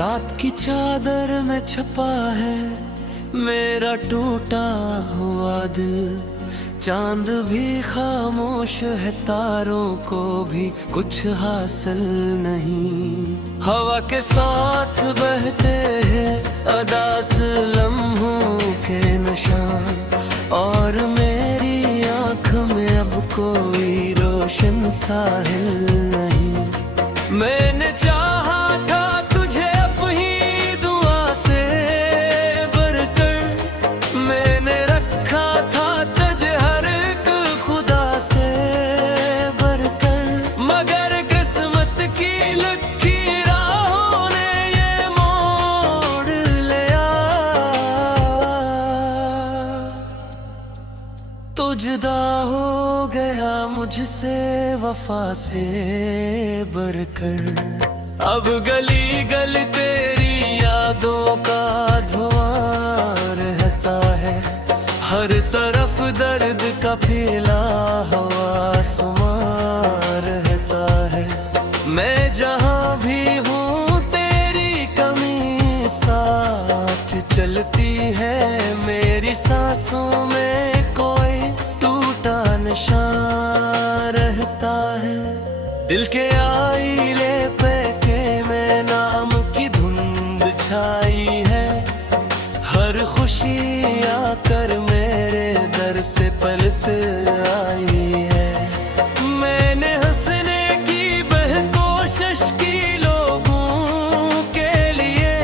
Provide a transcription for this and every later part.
रात की चादर में छपा है मेरा टूटा हुआ दिल। चांद भी खामोश है, तारों को भी कुछ हासिल नहीं। हवा के साथ बहते हैं अदास लम्हों के निशान, और मेरी आँख में अब कोई रोशन साहिल नहीं। मैंने चाहा था तुझे अपनी दुआ से भरकर, मैंने रखा था तुझे हर एक खुदा से भरकर, मगर किस्मत की लकीरों ने ये मोड़ लिया। तो जुदा हो गया मुझसे वफा से बढ़कर। अब गली गली तेरी यादों का धुआं रहता है, हर तरफ दर्द का फैला हुआ समा रहता है। मैं जहाँ भी हूँ तेरी कमी साथ चलती है, मेरी सांसों में कोई टूटा निशान रहता है। दिल के आईने पे के में नाम की धुंध छाई है, हर खुशी आकर मेरे दर से पलट आई है। मैंने हंसने की कोशिश की लोगों के लिए,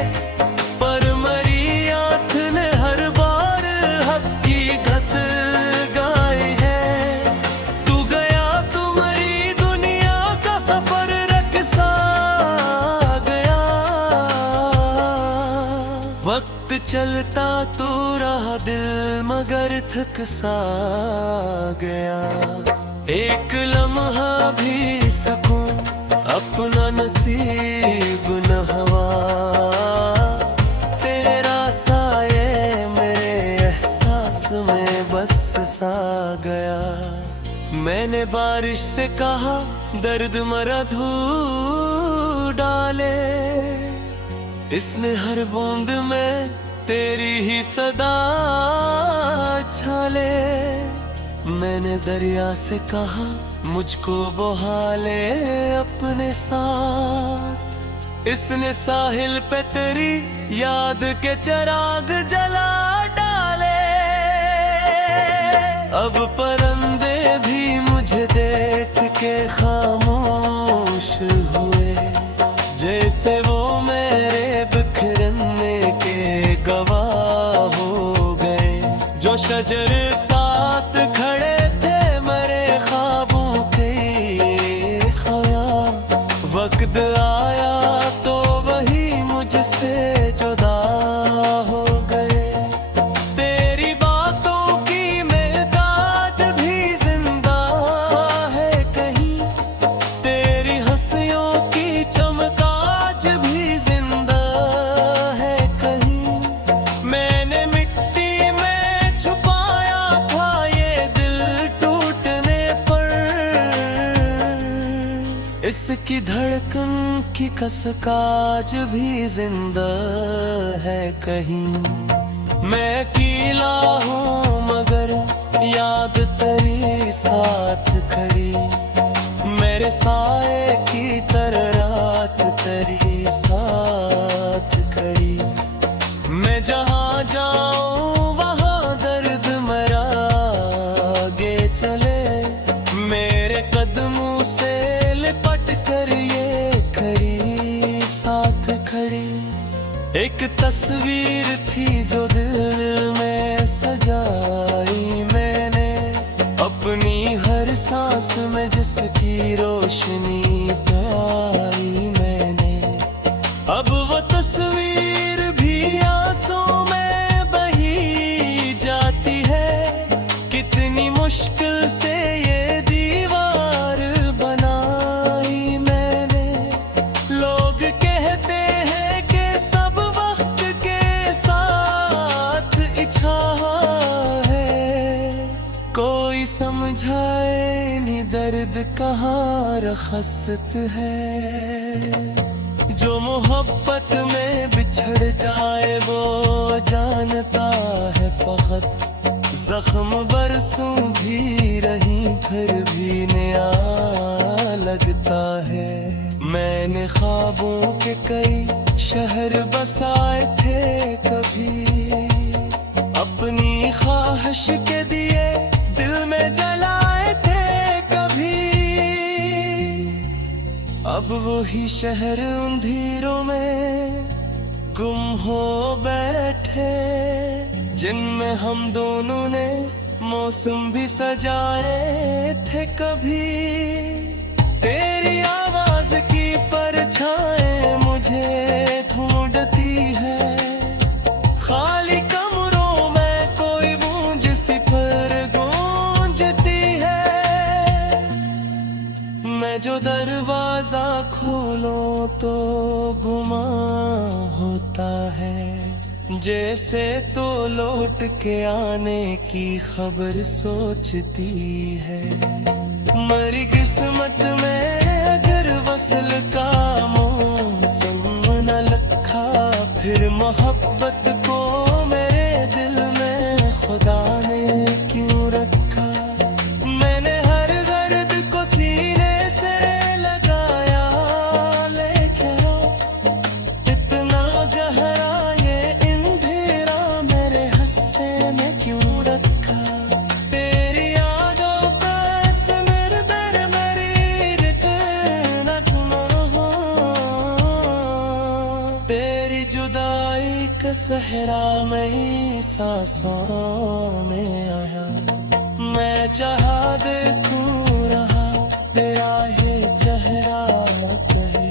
पर मरी आँख ने हर बार हकीकत गाई है। तू गया तुम्हारी दुनिया का सफर रक्सा गया, वक्त चलता तो रहा दिल मगर थक सा गया। एक लम्हा भी सुकून अपना नसीब न हुआ, तेरा साये मेरे एहसास में बस सा गया। मैंने बारिश से कहा दर्द मरा धू डाले, इसने हर बूंद में तेरी ही सदा छाले। मैंने दरिया से कहा मुझको बहा ले अपने साथ, इसने साहिल पे तेरी याद के चिराग जला डाले। अब परिंदे भी मुझे देख के खामोश हुए, जैसे वो मेरे बिखरने के गवाह हो गए। जो शजर साथ खड़े थे मरे ख्वाबों के ख्याल, वक्त आया तो वही मुझसे जुदा हो गए। तेरी बातों की महताज भी जिंदा है कहीं, तेरी हंसियों की चमकाज भी जिंदा है कहीं। मैंने मिट्टी में छुपाया था ये दिल टूटने पर, इसकी धड़कन की कसकाज भी जिंदा है कहीं। मैं अकेला हूँ मगर याद तेरी साथ खड़ी, मेरे साए की तरह रात तेरी साथ खड़ी। मैं जहाँ जाऊँ वहाँ दर्द मरा आगे चले, मेरे कदमों से लिपट कर ये खड़ी साथ खड़ी। एक तस्वीर थी जो दिल में सजाई मैंने, अपनी हर सांस में जिसकी रोशनी पाई मैंने। अब वो तस्वीर भी आंसू में बही जाती है, कितनी मुश्किल से ये दीवार बनाई मैंने। लोग कहते हैं कि सब वक्त के साथ इच्छा है, कोई समझाए नहीं दर्द कहाँ रखसत है। जो मोहब्बत मोहब्बत में बिछड़ जाए वो जानता है फकत। जख्म बरसों भी रही फिर भी नया लगता है। मैंने ख्वाबों के कई शहर बसाए थे कभी, अपनी ख्वाहिश के दिए दिल में जलाए थे कभी। अब वही शहर अंधेरों में गुम हो बैठे, जिनमें हम दोनों ने मौसम भी सजाए थे कभी। तेरी आवाज की परछाएं मुझे ढूंढती है, खाली कमरों में कोई गूंज सी पर गूंजती है। मैं जो दरवाजा खोलूं तो गुमा होता है, जैसे तो लौट के आने की खबर सोचती है। मरी किस्मत में अगर वसल का मौसम न लखा, फिर मोहब्बत को मेरे दिल में खुदा ने क्यों रखा। मैंने हर दर्द को सीने से लगाया, लेकिन इतना गहरा ये अंधेरा मेरे हिस्से में क्यों रखा। तेरी यादों का सिमर दर मेरी रिकना हो, तेरी जुदाई का सहरा मई सांसों में आया। मैं जहाँ देखूं रहा तेरा ही चेहरा कहे।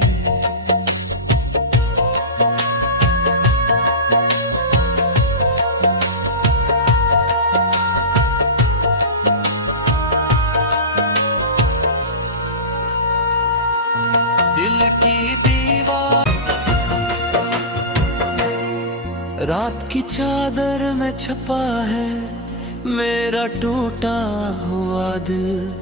दिल की दीवार रात की चादर में छपा है मेरा टूटा हुआ दिल।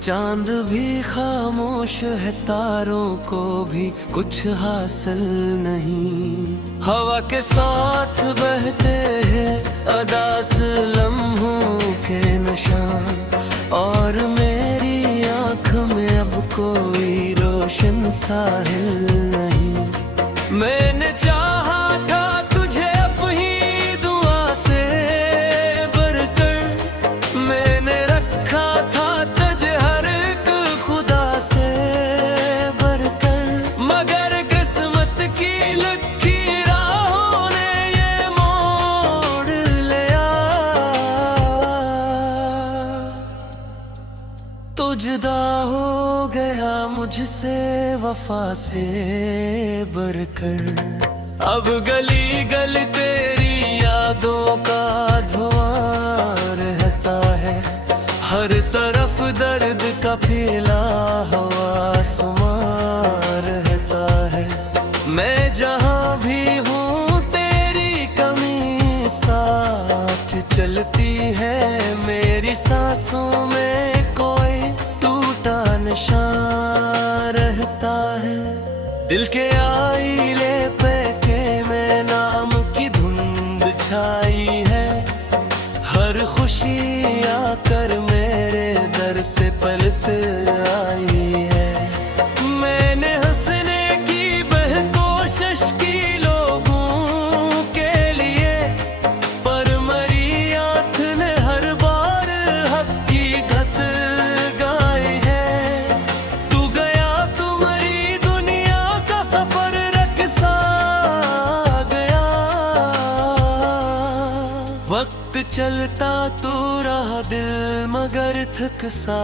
चांद भी खामोश है, तारों को भी कुछ हासिल नहीं। हवा के साथ बहते हैं अदास लम्हों के निशान, और मेरी आँख में अब कोई रोशन साहिल नहीं। मैंने चाहा था तुझे अपनी दुआ से बढ़कर, मैंने रखा था तुझे हर एक खुदा से बढ़कर, मगर किस्मत की लकीरों ने ये मोड़ लिया। तो जुदा हो गया मुझसे वफा से बढ़कर। अब गली गली तेरी यादों का धुआं रहता है, हर तरफ दर्द का फैला हुआ समा रहता है। मैं जहाँ भी हूँ तेरी कमी साथ चलती है, मेरी सांसों में कोई टूटा निशान रहता है। दिल के आईने पे के में नाम की धुंध छाई है, हर खुशी आकर मेरे दर से पलट आई है। मैंने हंसने की कोशिश की लोगों के लिए, पर मरी आँख ने हर बार हकीकत गाई है। तू गया तुम्हारी दुनिया का सफर रख सा गया, वक्त चलता तो रहा दिल मगर थक सा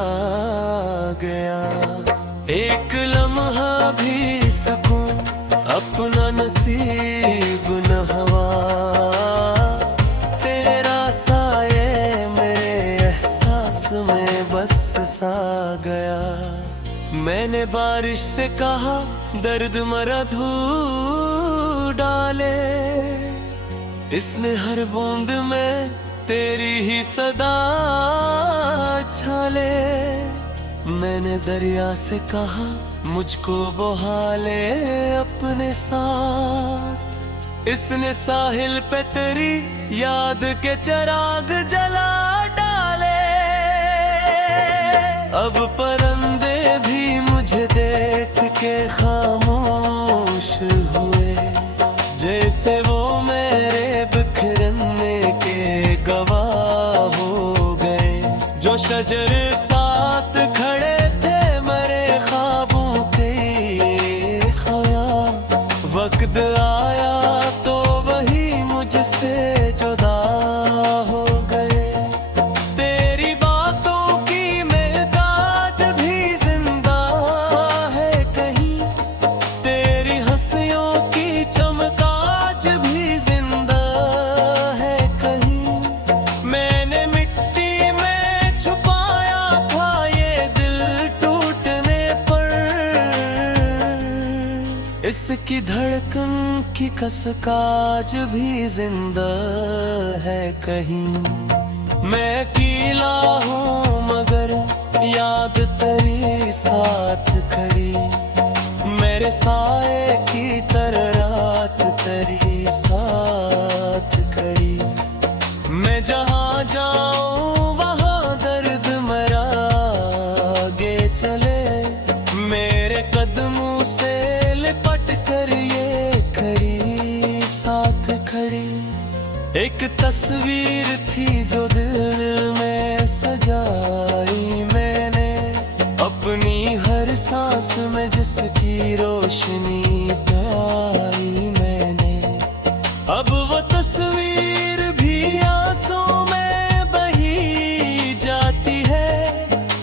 गया। एक लम्हा भी सुकून अपना नसीब न हवा, तेरा साये मेरे एहसास में बस सा गया। मैंने बारिश से कहा दर्द मरा धू डाले, इसने हर बूंद में तेरी ही सदा छाले। मैंने दरिया से कहा मुझको बहा ले अपने साथ। इसने साहिल पे तेरी याद के चिराग जला डाले। अब परंदे भी मुझे देख के खामोश हुए, जैसे वो मेरे बिखरने के गवाह हो गए। जो शजर साथ खड़े थे मरे ख्वाबों के ख्याल, वक्त आया तो वही मुझसे जुदा हो गए। तेरी बातों की महकाज भी जिंदा है कहीं, तेरी हंसियों की चमकाज भी जिंदा है कहीं। मैंने मिट्टी में छुपाया था ये दिल टूटने पर, इसकी धड़कन की कसकाज भी जिंदा है कहीं। मैं अकेला हूँ मगर याद तेरी साथ खड़ी, मेरे साए की तरह रात तेरी साथ खड़ी। मैं जहाँ जाऊँ वहाँ दर्द मेरा आगे चले, मेरे कदमों से लिपट कर ये खड़ी साथ खड़ी। एक तस्वीर थी जो दिल में सजाई मैंने, अपनी हर सांस में जिसकी रोशनी पाई मैंने। अब वो तस्वीर भी आंसू में बही जाती है,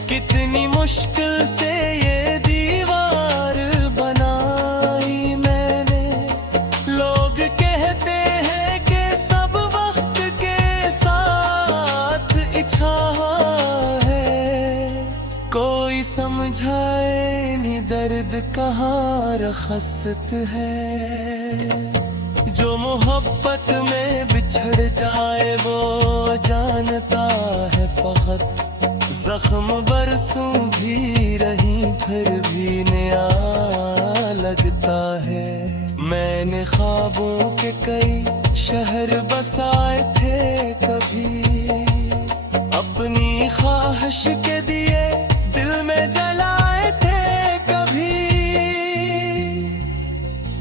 कितनी मुश्किल से ये दीवार बनाई मैंने। लोग कहते हैं कि सब वक्त के साथ इच्छा है, कोई समझाए नहीं दर्द कहाँ रखसत है। जो मोहब्बत में बिछड़ जाए वो जानता है फकत, जख्म बरसों भी रही फिर भी नया लगता है। मैंने ख्वाबों के कई शहर बसाए थे कभी, अपनी ख्वाहिश के दिए दिल में जलाए थे कभी।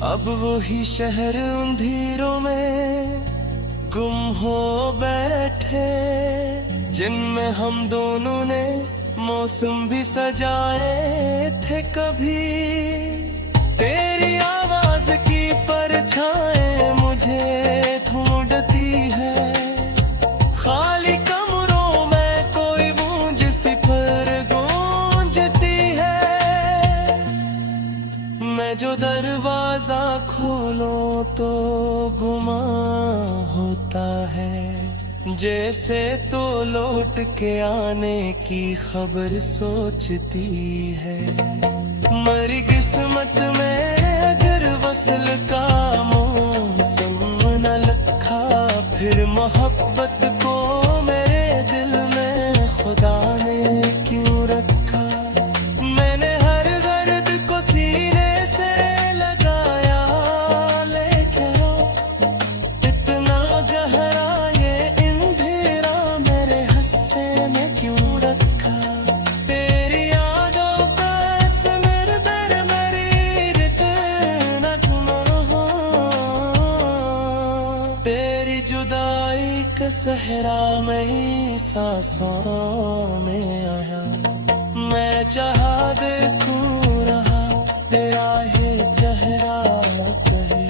अब वही शहर अंधेरों में गुम हो बैठे, जिनमें हम दोनों ने मौसम भी सजाए थे कभी। तेरी आवाज की परछाएं मुझे ढूंढती है, खाली कमरों में कोई गूंज सी पर गूंजती है। मैं जो दरवाजा खोलूं तो गुमा होता है, जैसे तो लौट के आने की खबर सोचती है। मरी किस्मत में अगर वसल का मौसम न लिखा, फिर मोहब्बत को मेरे दिल में खुदा ने क्यों रखा। मैंने हर दर्द को सीने से लगाया, लेकिन इतना गहरा ये अंधेरा मेरे हिस्से में क्यों रखा। तेरी यादों का सिमर दर मेरी रित न गुनाह, तेरी जुदाई का सहरा में सांसों में आया। मैं जहाँ देखूं रहा तेरा है चेहरा कहे।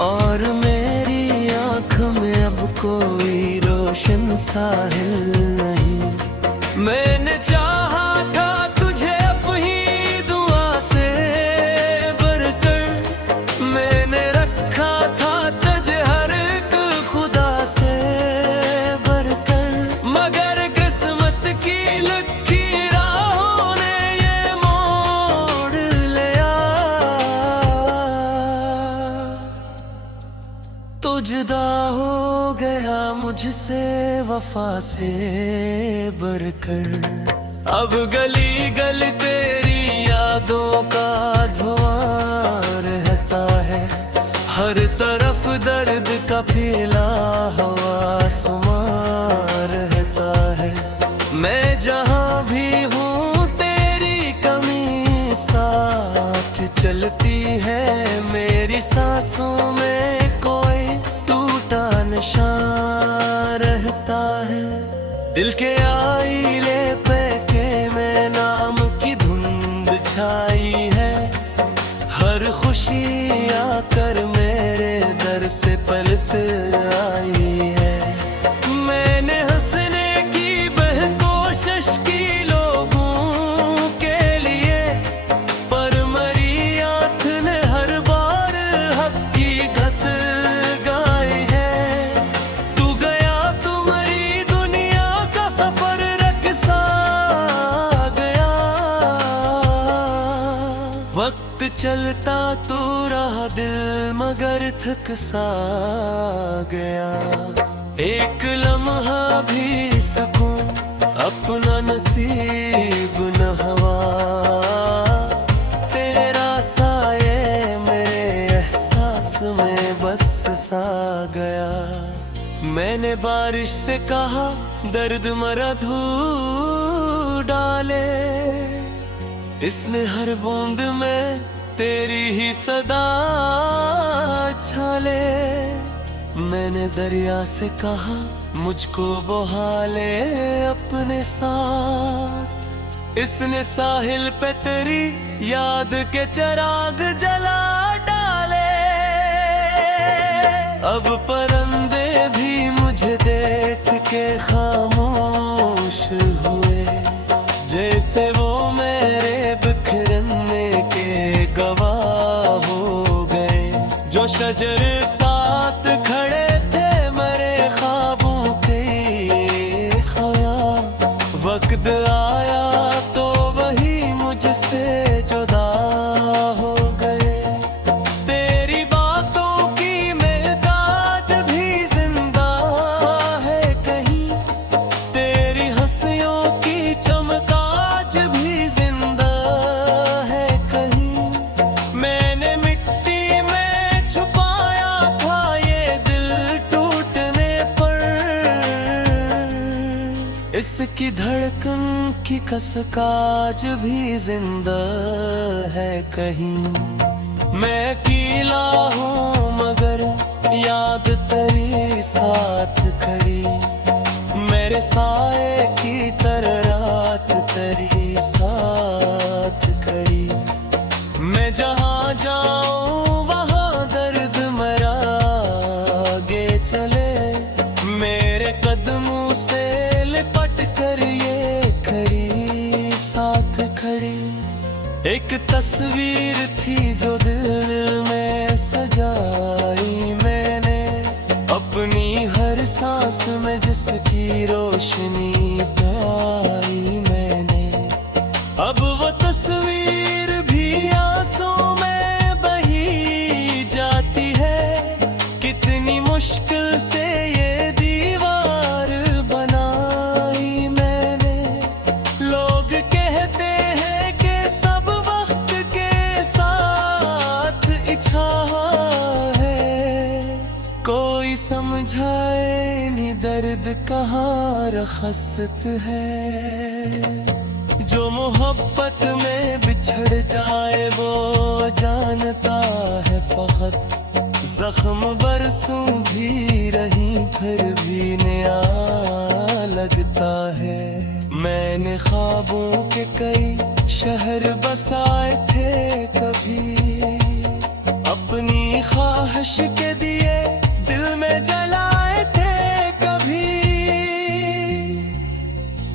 और मेरी आँख में अब कोई रोशन साहिल नहीं। मैंने चाहा था तुझे अपनी दुआ से बढ़कर, मैंने रखा था तुझे हर एक खुदा से बढ़कर, मगर किस्मत की लकीरों ने ये मोड़ लिया। तो जुदा हो गया मुझसे वफा से बढ़कर। अब गली गली तेरी यादों का धुआं रहता है, हर तरफ दर्द का फैला हुआ समा रहता है। मैं जहाँ भी हूँ तेरी कमी साथ चलती है, मेरी सांसों में कोई टूटा निशान रहता है। दिल के आईने पे के में नाम की धुंध छाई है, हर खुशी आकर मेरे दर से पलट आई है। मैंने हंसने की कोशिश की लोगों के लिए, पर मरी आँख ने हर बार हकीकत गाई है। तू गया तुम्हारी दुनिया का सफर रक्सा गया, वक्त चलता तो रहा दिल मगर थक सा गया। एक लम्हा भी सुकून अपना नसीब न हवा, तेरा साये मेरे एहसास में बस सा गया। मैंने बारिश से कहा दर्द मरा धू डाले, इसने हर बूंद में तेरी ही सदा छाले। मैंने दरिया से कहा मुझको बहा ले अपने साथ, इसने साहिल पे तेरी याद के चिराग जला डाले। अब परिंदे भी मुझे देख के खामोश हुए, जैसे वो मेरे बिखरने के गवाह हो गए। जो शजर साथ खड़े थे मरे ख्वाबों के ख्याल, वक्त आया तो वही मुझसे जुदा हो गए। तेरी बातों की महकाज भी जिंदा है कहीं, तेरी हंसियों की चमकाज भी जिंदा है कहीं। मैंने मिट्टी में छुपाया था ये दिल टूटने पर, इसकी धड़कन की कसकाज भी जिंदा है कहीं। मैं अकेला हूँ मगर याद तेरी साथ खड़ी, मेरे साए की तरह रात तेरी साथ खड़ी। मैं जहाँ जाऊँ वहाँ दर्द मरा आगे चले, मेरे कदमों से लिपट कर ये खड़ी साथ खड़ी। एक तस्वीर थी जो दिल में सजाई मैंने, अपनी हर सांस में जिसकी रोशनी पाई मैंने। अब वो तस्वीर भी आंसू में बही जाती है, कितनी मुश्किल से ये दीवार बनाई मैंने। लोग कहते हैं कि सब वक्त के साथ इच्छा है, कोई समझाए नहीं दर्द कहाँ रखसत है। जो मोहब्बत में बिछड़ जाए वो जानता है फकत, जख्म बरसों भी रही फिर भी नया लगता है। मैंने ख्वाबों के कई शहर बसाए थे कभी, अपनी ख्वाहिश के दिए दिल में जलाए थे कभी।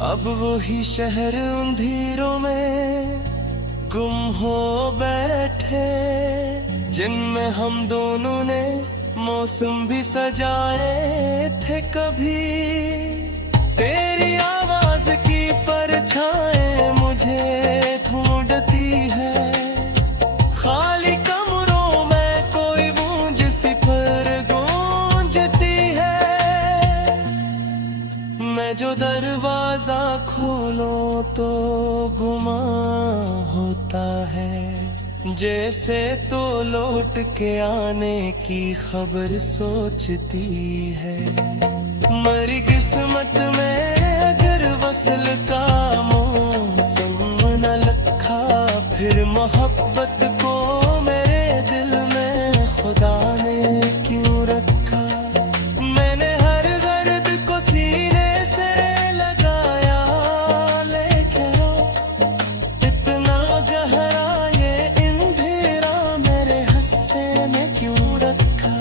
अब वही शहर अंधेरों में गुम हो बैठे, जिनमें हम दोनों ने मौसम भी सजाए थे कभी। तेरी आवाज की परछाएं मुझे ढूंढती है, खाली कमरों में कोई गूंज सी पर गूंज दरवाजा खोलो तो गुमा होता है, जैसे तो लौट के आने की खबर सोचती है। मरी किस्मत में अगर वसल का मौसम न लखा, फिर मोहब्बत को मेरे दिल में खुदा ने क्यों रखा। मैंने हर दर्द को सीने से लगाया, लेकिन इतना गहरा ये अंधेरा मेरे हिस्से में क्यों रखा।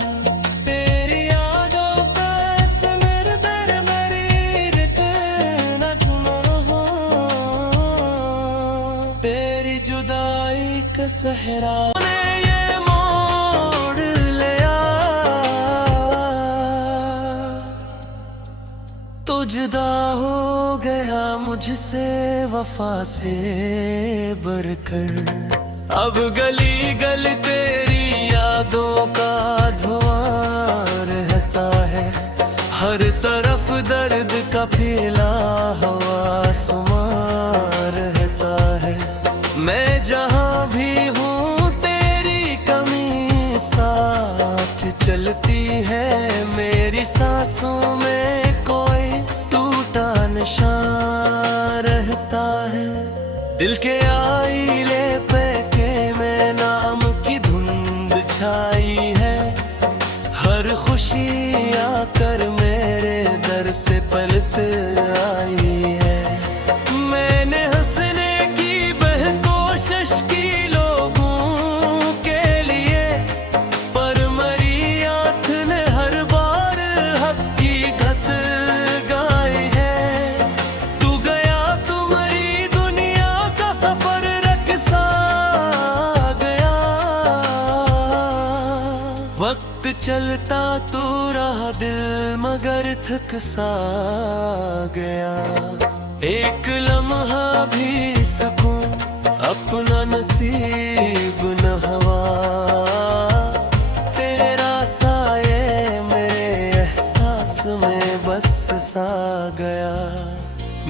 तेरी यादों का सिमर दर मेरी रित न गुनाह, तेरी जुदाई का सहरा ने ये मोड़ लिया। तो जुदा हो गया मुझसे वफा से बढ़कर, अब गली गली तेरी यादों का धुआं रहता है। हर तरफ दर्द का फैला हुआ समा रहता है। मैं जहाँ भी हूँ तेरी कमी साथ चलती है, मेरी सांसों में कोई टूटा निशान रहता है। दिल के आईने पे के में नाम की धुंध छाई है, हर खुशी आकर मेरे दर से पलट आई है। मैंने हंसने की कोशिश की लोगों के लिए, पर मरी आँख ने हर बार हकीकत गाई है। तू गया तुम्हारी दुनिया का सफर रख सा गया, वक्त चलता तो रहा दिल मगर थक सा गया। एक लम्हा भी सुकून अपना नसीब न हवा, तेरा साये मेरे एहसास में बस सा गया।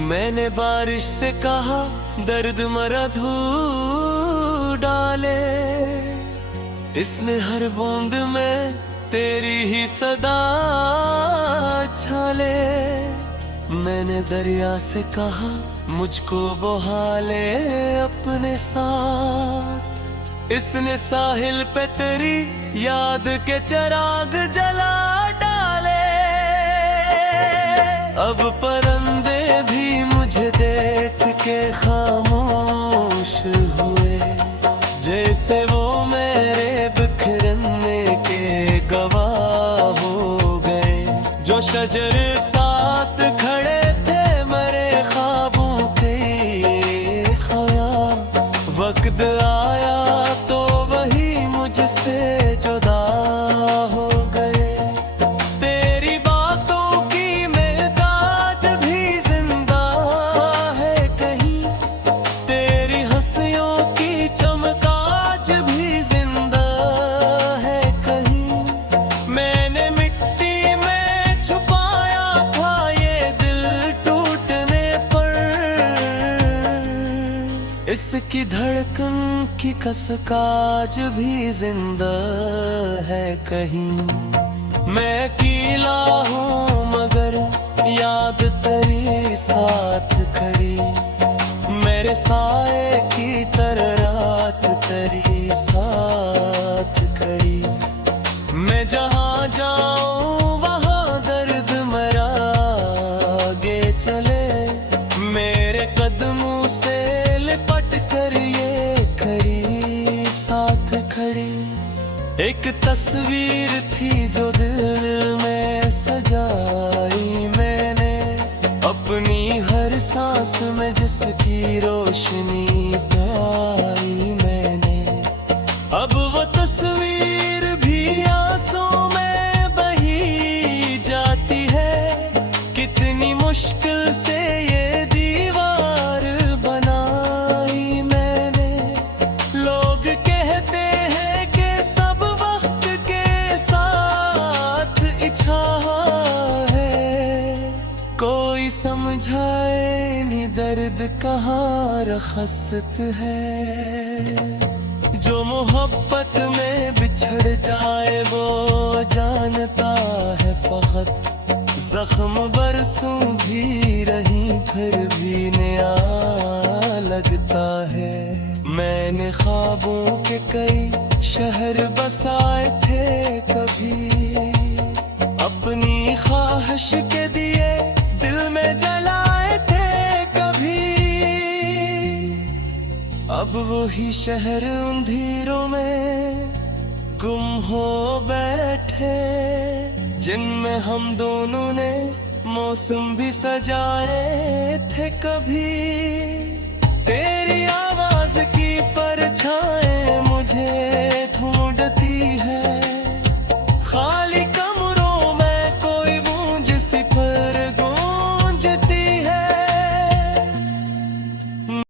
मैंने बारिश से कहा दर्द मरा धू डाले, इसने हर बूंद में तेरी ही सदा छाले। मैंने दरिया से कहा मुझको बहा ले अपने साथ, इसने साहिल पे तेरी याद के चिराग जला डाले। अब परिंदे भी मुझे देख के खामोश हुए, जैसे वो मेरे बिखरने के गवाह हो गए। जो शजर साथ खड़े थे मरे ख्वाबों के ख्याल, वक्त आया तो वही मुझसे जुदा हो गए। तेरी बातों की महताज भी जिंदा है कहीं, तेरी हंसियों की चमकाज भी जिंदा है कहीं। मैंने मिट्टी में छुपाया था ये दिल टूटने पर, इसकी धड़कन की कसकाज भी जिंदा है कहीं। मैं अकेला हूँ मगर याद तेरी साथ खड़ी, मेरे साए की तरह रात तेरी साथ खड़ी। मैं जहाँ जाऊँ वहाँ दर्द मरा आगे चले, मेरे कदमों से लिपट कर ये खड़ी साथ खड़ी। एक तस्वीर थी जो दिल में सजाई मैंने, अपनी हर सांस में जिसकी रोशनी पाई मैंने। अब वो तस्वीर भी आंसू में बही जाती है, कितनी मुश्किल से ये दीवार बनाई मैंने। लोग कहते हैं कि सब वक्त के साथ इच्छा है, कोई समझ कहाँ रखसत है। जो मोहब्बत में बिछड़ जाए वो जानता है फकत, जख्म बरसों भी रही फिर भी नया लगता है। मैंने ख्वाबों के कई शहर बसाए थे कभी, अपनी ख्वाहिश के दिए दिल में जलाए थे कभी। अब वही शहर अंधेरों में गुम हो बैठे, जिनमें हम दोनों ने मौसम भी सजाए थे कभी। तेरी आवाज की परछाई